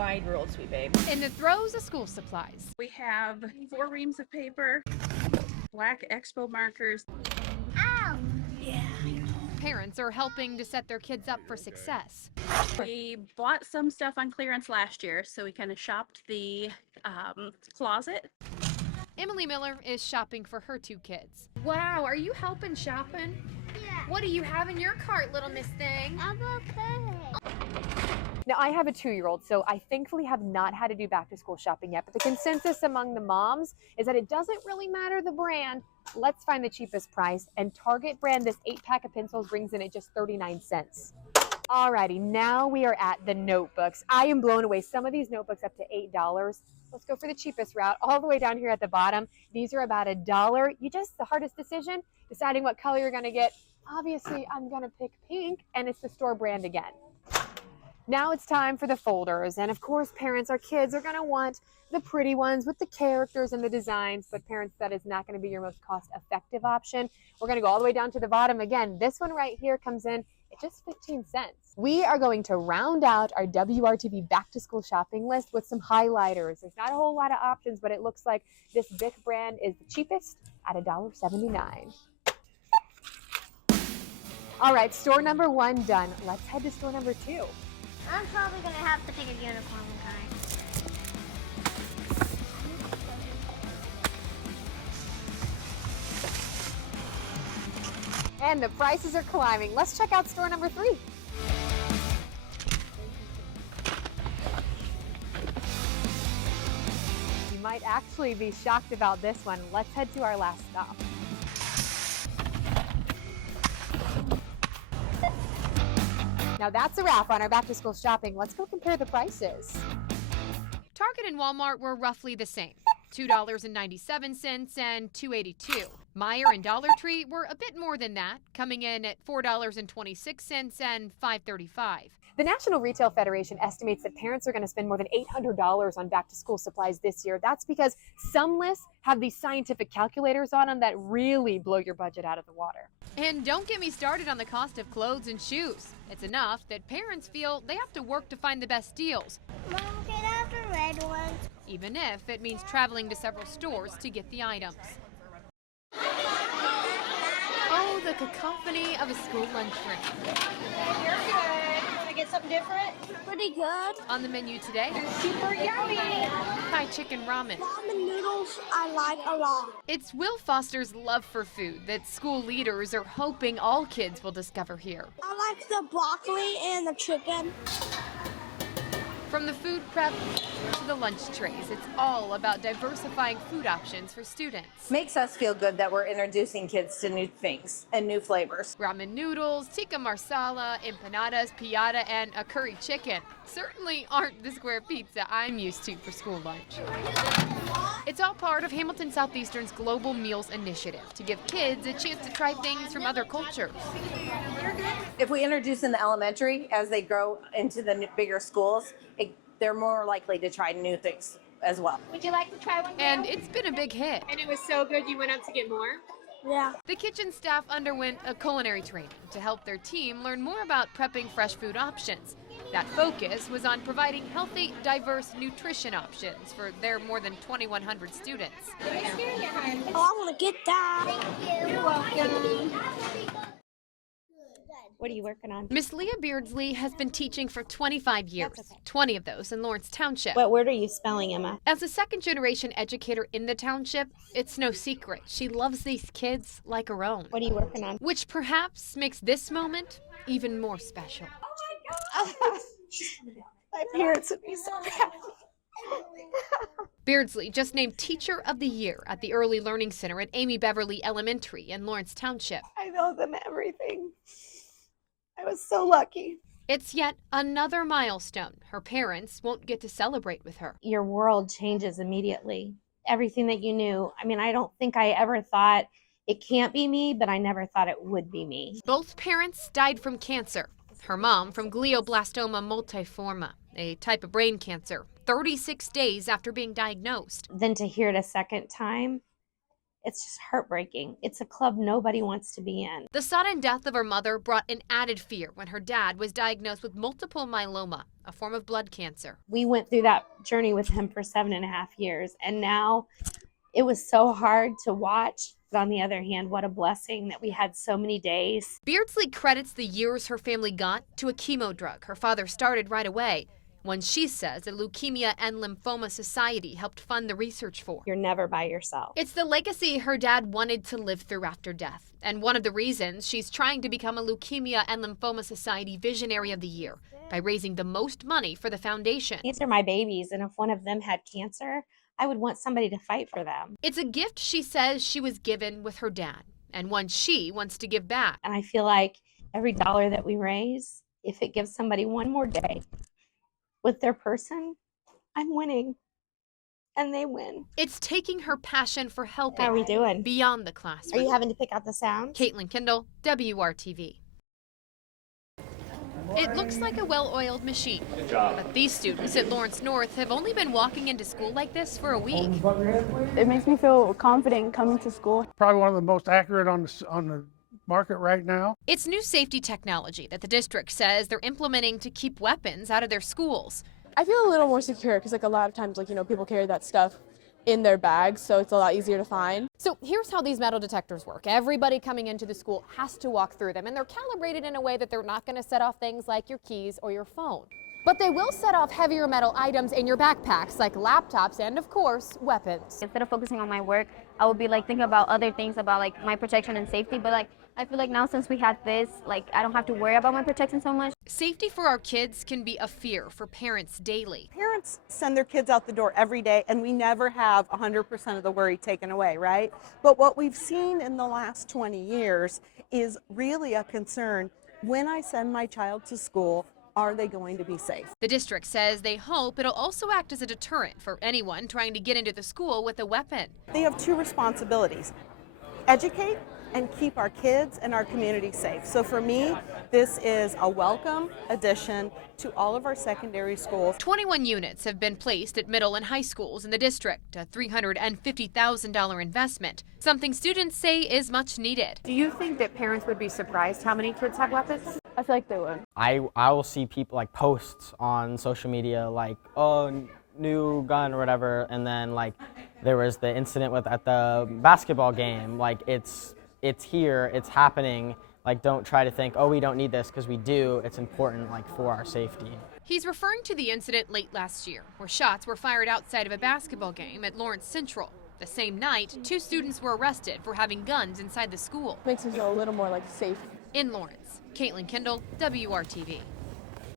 wide rolled sweet babe. In the throes of school supplies. We have 4 reams of paper, black expo markers. Ow! Yeah. Parents are helping to set their kids up for success. We bought some stuff on clearance last year, so we kind of shopped the closet. Emily Miller is shopping for her 2 kids. Wow, are you helping shopping? Yeah. What do you have in your cart, little miss thing? I'm okay. Now, I have a 2-year-old, so I thankfully have not had to do back to school shopping yet, but the consensus among the moms is that it doesn't really matter the brand. Let's find the cheapest price, and Target brand, this 8-pack of pencils brings in at just 39 cents. Alrighty, now we are at the notebooks. I am blown away. Some of these notebooks up to $8. Let's go for the cheapest route, all the way down here at the bottom. These are about $1. The hardest decision, deciding what color you're gonna get. Obviously, I'm gonna pick pink, and it's the store brand again. Now it's time for the folders, and of course, parents, our kids are gonna want the pretty ones with the characters and the designs, but parents, that is not gonna be your most cost-effective option. We're gonna go all the way down to the bottom. Again, this one right here comes in at just 15 cents. We are going to round out our WRTV back-to-school shopping list with some highlighters. There's not a whole lot of options, but it looks like this Bic brand is the cheapest at $1.79. All right, store number 1 done. Let's head to store number 2. I'm probably gonna have to pick a unicorn kind. And the prices are climbing. Let's check out store number 3. You might actually be shocked about this one. Let's head to our last stop. Now that's a wrap on our back to school shopping. Let's go compare the prices. Target and Walmart were roughly the same, $2.97 and $2.82. Meijer and Dollar Tree were a bit more than that, coming in at $4.26 and $5.35. The National Retail Federation estimates that parents are going to spend more than $800 on back-to-school supplies this year. That's because some lists have these scientific calculators on them that really blow your budget out of the water. And don't get me started on the cost of clothes and shoes. It's enough that parents feel they have to work to find the best deals, Mom, can I have the red ones? even if it means traveling to several stores to get the items. Oh, the cacophony of a school lunchroom. You're good. Want to get something different? Pretty good. On the menu today, Super yummy. Thai chicken ramen. Ramen noodles I like a lot. It's Will Foster's love for food that school leaders are hoping all kids will discover here. I like the broccoli and the chicken. From the food prep to the lunch trays, it's all about diversifying food options for students. Makes us feel good that we're introducing kids to new things and new flavors. Ramen noodles, tikka marsala, empanadas, piata, and a curry chicken certainly aren't the square pizza I'm used to for school lunch. It's all part of Hamilton Southeastern's Global Meals Initiative to give kids a chance to try things from other cultures. If we introduce in the elementary, as they grow into the bigger schools, they're more likely to try new things as well. Would you like to try one? And it's been a big hit. And it was so good you went up to get more? Yeah. The kitchen staff underwent a culinary training to help their team learn more about prepping fresh food options. That focus was on providing healthy, diverse nutrition options for their more than 2,100 students. Oh, I want to get that. Thank you. You're welcome. What are you working on? Miss Leah Beardsley has been teaching for 25 years, 20 of those in Lawrence Township. What word are you spelling, Emma? As a second-generation educator in the township, it's no secret she loves these kids like her own. What are you working on? Which perhaps makes this moment even more special. My parents would be so happy. Beardsley just named Teacher of the Year at the Early Learning Center at Amy Beverly Elementary in Lawrence Township. I know them everything. I was so lucky. It's yet another milestone her parents won't get to celebrate with her. Your world changes immediately. Everything that you knew. I mean, I don't think I ever thought it can't be me, but I never thought it would be me. Both parents died from cancer. Her mom from glioblastoma multiforme, a type of brain cancer, 36 days after being diagnosed. Then to hear it a second time, It's just heartbreaking. It's a club nobody wants to be in. The sudden death of her mother brought an added fear when her dad was diagnosed with multiple myeloma, a form of blood cancer. We went through that journey with him for 7.5 years, and now it was so hard to watch. But on the other hand, what a blessing that we had so many days. Beardsley credits the years her family got to a chemo drug her father started right away, one she says the Leukemia and Lymphoma Society helped fund the research for. You're never by yourself. It's the legacy her dad wanted to live through after death, and one of the reasons she's trying to become a Leukemia and Lymphoma Society Visionary of the Year by raising the most money for the foundation. These are my babies, and if one of them had cancer, I would want somebody to fight for them. It's a gift she says she was given with her dad, and one she wants to give back. And I feel like every dollar that we raise, if it gives somebody one more day with their person, I'm winning. And they win. It's taking her passion for helping How are we doing? beyond the classroom. Are you having to pick out the sounds? Kaitlyn Kendall, WRTV. It looks like a well-oiled machine. Good job. But these students at Lawrence North have only been walking into school like this for a week. It makes me feel confident coming to school. Probably one of the most accurate on the market right now. It's new safety technology that the district says they're implementing to keep weapons out of their schools. I feel a little more secure because a lot of times people carry that stuff in their bags, so it's a lot easier to find. So here's how these metal detectors work. Everybody coming into the school has to walk through them, and they're calibrated in a way that they're not going to set off things like your keys or your phone. But they will set off heavier metal items in your backpacks, like laptops and, of course, weapons. Instead of focusing on my work, I would be thinking about other things, about my protection and safety. But I feel like now since we have this, I don't have to worry about my protection so much. Safety for our kids can be a fear for parents daily. Parents send their kids out the door every day, and we never have 100% of the worry taken away, right? But what we've seen in the last 20 years is really a concern. When I send my child to school, are they going to be safe? The district says they hope it'll also act as a deterrent for anyone trying to get into the school with a weapon. They have two responsibilities: educate and keep our kids and our community safe. So for me, this is a welcome addition to all of our secondary schools. 21 units have been placed at middle and high schools in the district, a $350,000 investment, something students say is much needed. Do you think that parents would be surprised how many kids have weapons? I feel like they would. I will see people posts on social media oh, new gun or whatever, and then there was the incident at the basketball game. It's here, it's happening. Don't try to think, oh, we don't need this, because we do. It's important for our safety. He's referring to the incident late last year where shots were fired outside of a basketball game at Lawrence Central. The same night, 2 students were arrested for having guns inside the school. Makes me feel a little more safe. In Lawrence, Kaitlyn Kendall, WRTV.